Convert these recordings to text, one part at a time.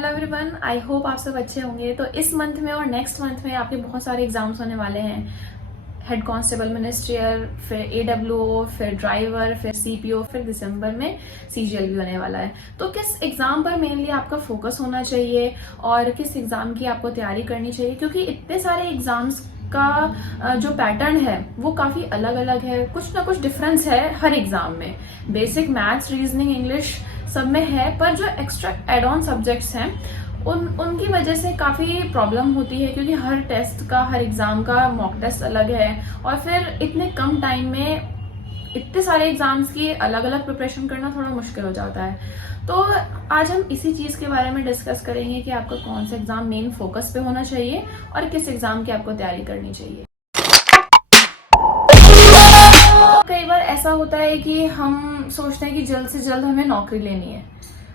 Hello everyone, I hope आप सब अच्छे होंगे। तो इस मंथ में और नेक्स्ट मंथ में आपके बहुत सारे एग्जाम्स होने वाले हैं। हेड कांस्टेबल, मिनिस्ट्रियल, फिर AWO, फिर ड्राइवर, फिर CPO, फिर दिसंबर में CGL भी होने वाला है। तो किस एग्जाम पर मेनली आपका फोकस होना चाहिए और किस एग्जाम की आपको तैयारी करनी चाहिए, क्योंकि इतने सारे एग्जाम्स का जो पैटर्न है वो काफी अलग अलग है। कुछ ना कुछ डिफरेंस है हर एग्जाम में। बेसिक मैथ्स, रीजनिंग, इंग्लिश सब में है, पर जो एक्स्ट्रा एड ऑन सब्जेक्ट्स हैं उनकी वजह से काफी प्रॉब्लम होती है, क्योंकि हर टेस्ट का, हर एग्जाम का मॉक टेस्ट अलग है और फिर इतने कम टाइम में इतने सारे एग्जाम्स की अलग अलग प्रिपरेशन करना थोड़ा मुश्किल हो जाता है। तो आज हम इसी चीज के बारे में डिस्कस करेंगे कि आपका कौन सा एग्जाम मेन फोकस पे होना चाहिए और किस एग्जाम की आपको तैयारी करनी चाहिए। कई बार ऐसा होता है कि हम सोचते हैं कि जल्द से जल्द हमें नौकरी लेनी है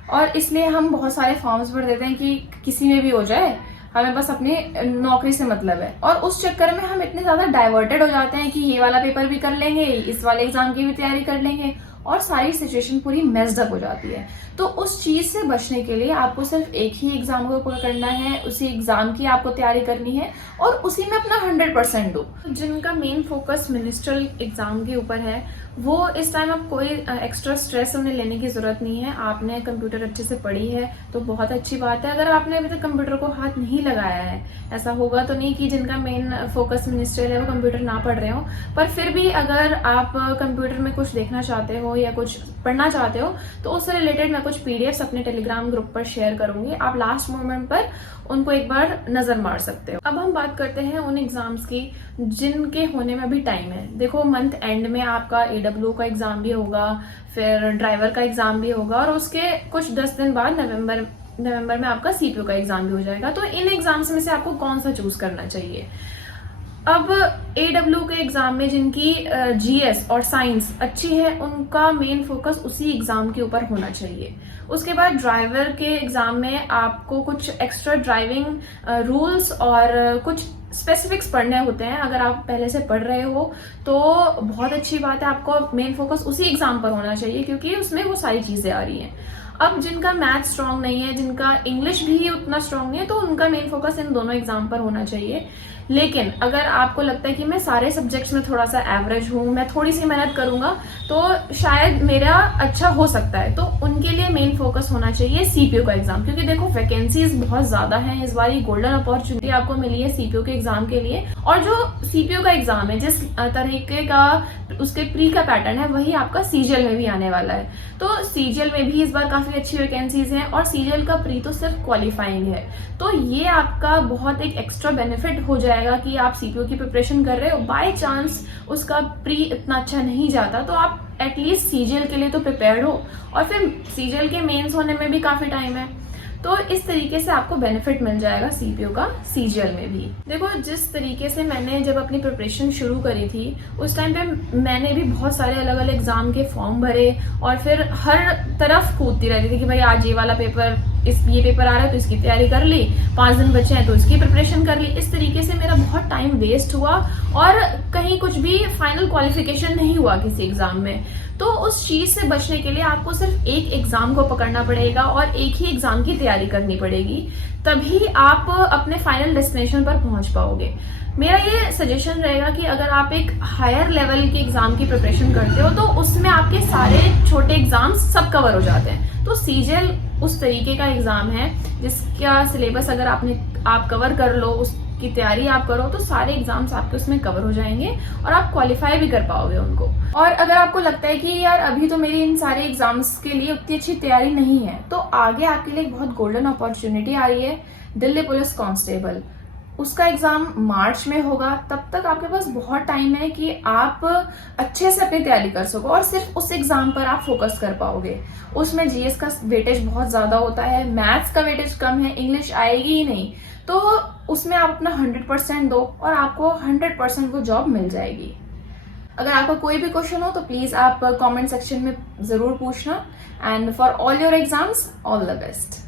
और इसलिए हम बहुत सारे फॉर्म्स भर देते हैं कि किसी में भी हो जाए, हमें बस अपनी नौकरी से मतलब है। और उस चक्कर में हम इतने ज्यादा डाइवर्टेड हो जाते हैं कि ये वाला पेपर भी कर लेंगे, इस वाले एग्जाम की भी तैयारी कर लेंगे और सारी सिचुएशन पूरी मेस्ड अप हो जाती है। तो उस चीज से बचने के लिए आपको सिर्फ एक ही एग्जाम को पकड़ना है, उसी एग्जाम की आपको तैयारी करनी है और उसी में अपना 100% दो। जिनका मेन फोकस मिनिस्ट्रियल एग्जाम के ऊपर है वो इस टाइम अब कोई एक्स्ट्रा स्ट्रेस उन्हें लेने की जरूरत नहीं है। आपने कंप्यूटर अच्छे से पढ़ी है तो बहुत अच्छी बात है। अगर आपने अभी तक कंप्यूटर को हाथ नहीं लगाया है, ऐसा होगा तो नहीं कि जिनका मेन फोकस मिनिस्ट्रियल है वो कंप्यूटर ना पढ़ रहे हो, पर फिर भी अगर आप कंप्यूटर में कुछ देखना चाहते हो या कुछ पढ़ना चाहते हो तो उससे रिलेटेड मैं कुछ PDFs अपने टेलीग्राम ग्रुप पर शेयर करूंगी। आप लास्ट मोमेंट पर उनको एक बार नजर मार सकते हो। अब हम बात करते हैं उन एग्जाम्स की जिनके होने में अभी टाइम है। देखो, मंथ एंड में आपका AWO का एग्जाम भी होगा, फिर ड्राइवर का एग्जाम भी होगा और उसके कुछ 10 दिन बाद नवंबर में आपका CPO का एग्जाम भी हो जाएगा। तो इन एग्जाम्स में से आपको कौन सा चूज करना चाहिए? अब AWO के एग्जाम में जिनकी GS और साइंस अच्छी है उनका मेन फोकस उसी एग्जाम के ऊपर होना चाहिए। उसके बाद ड्राइवर के एग्जाम में आपको कुछ एक्स्ट्रा ड्राइविंग रूल्स और कुछ स्पेसिफिक्स पढ़ने होते हैं। अगर आप पहले से पढ़ रहे हो तो बहुत अच्छी बात है, आपको मेन फोकस उसी एग्जाम पर होना चाहिए क्योंकि उसमें वो सारी चीजें आ रही हैं। अब जिनका मैथ स्ट्रांग नहीं है, जिनका इंग्लिश भी उतना स्ट्रांग नहीं है, तो उनका मेन फोकस इन दोनों एग्जाम पर होना चाहिए। लेकिन अगर आपको लगता है कि मैं सारे सब्जेक्ट्स में थोड़ा सा एवरेज हूं, मैं थोड़ी सी मेहनत करूंगा तो शायद मेरा अच्छा हो सकता है, तो उनके लिए मेन फोकस होना चाहिए CPO का एग्जाम। क्योंकि देखो, वैकेंसीज बहुत ज्यादा हैं इस बार, गोल्डन अपॉर्चुनिटी आपको मिली है CPO के एग्जाम के लिए। और जो CPO का एग्जाम है, जिस तरीके का उसके प्री का पैटर्न है, वही आपका CGL में भी आने वाला है। तो CGL में भी इस बार काफी अच्छी वैकेंसीज हैं और CGL का प्री तो सिर्फ क्वालिफाइंग है। तो ये आपका बहुत एक एक्स्ट्रा बेनिफिट हो जाएगा कि आप CPO की प्रिपरेशन कर रहे हो, बाय चांस उसका प्री इतना अच्छा नहीं जाता तो आप एटलीस्ट CGL के लिए तो प्रिपेयर्ड हो। और फिर CGL के मेंस होने में भी काफी टाइम है, तो इस तरीके से आपको बेनिफिट मिल जाएगा CPO का CGL में भी। देखो, जिस तरीके से मैंने जब अपनी प्रिपरेशन शुरू करी थी उस टाइम पे मैंने भी बहुत सारे अलग अलग एग्जाम के फॉर्म भरे और फिर हर तरफ कूदती रहती थी कि भाई आज ये वाला पेपर, ये पेपर आ रहा है तो इसकी तैयारी कर ली, 5 दिन बचे हैं तो इसकी प्रिपरेशन कर ली। इस तरीके से मेरा बहुत टाइम वेस्ट हुआ और कहीं कुछ भी फाइनल क्वालिफिकेशन नहीं हुआ किसी एग्जाम में। तो उस चीज से बचने के लिए आपको सिर्फ एक एग्जाम को पकड़ना पड़ेगा और एक ही एग्जाम की तैयारी करनी पड़ेगी, तभी आप अपने फाइनल डेस्टिनेशन पर पहुंच पाओगे। मेरा ये सजेशन रहेगा कि अगर आप एक हायर लेवल के एग्जाम की प्रिपरेशन करते हो तो उसमें आपके सारे छोटे एग्जाम्स सब कवर हो जाते हैं। तो CGL उस तरीके का एग्जाम है जिसका सिलेबस अगर आप कवर कर लो, उसकी तैयारी आप करो, तो सारे एग्जाम्स आपके उसमें कवर हो जाएंगे और आप क्वालिफाई भी कर पाओगे उनको। और अगर आपको लगता है कि यार अभी तो मेरी इन सारे एग्जाम्स के लिए उतनी अच्छी तैयारी नहीं है, तो आगे आपके लिए एक बहुत गोल्डन अपॉर्चुनिटी आ रही है, दिल्ली पुलिस कांस्टेबल। उसका एग्जाम मार्च में होगा। तब तक आपके पास बहुत टाइम है कि आप अच्छे से अपनी तैयारी कर सको और सिर्फ उस एग्जाम पर आप फोकस कर पाओगे। उसमें GS का वेटेज बहुत ज्यादा होता है, मैथ्स का वेटेज कम है, इंग्लिश आएगी ही नहीं, तो उसमें आप अपना 100% दो और आपको 100% वो जॉब मिल जाएगी। अगर आपका कोई भी क्वेश्चन हो तो प्लीज आप कमेंट सेक्शन में जरूर पूछना। And for all your exams, all the best.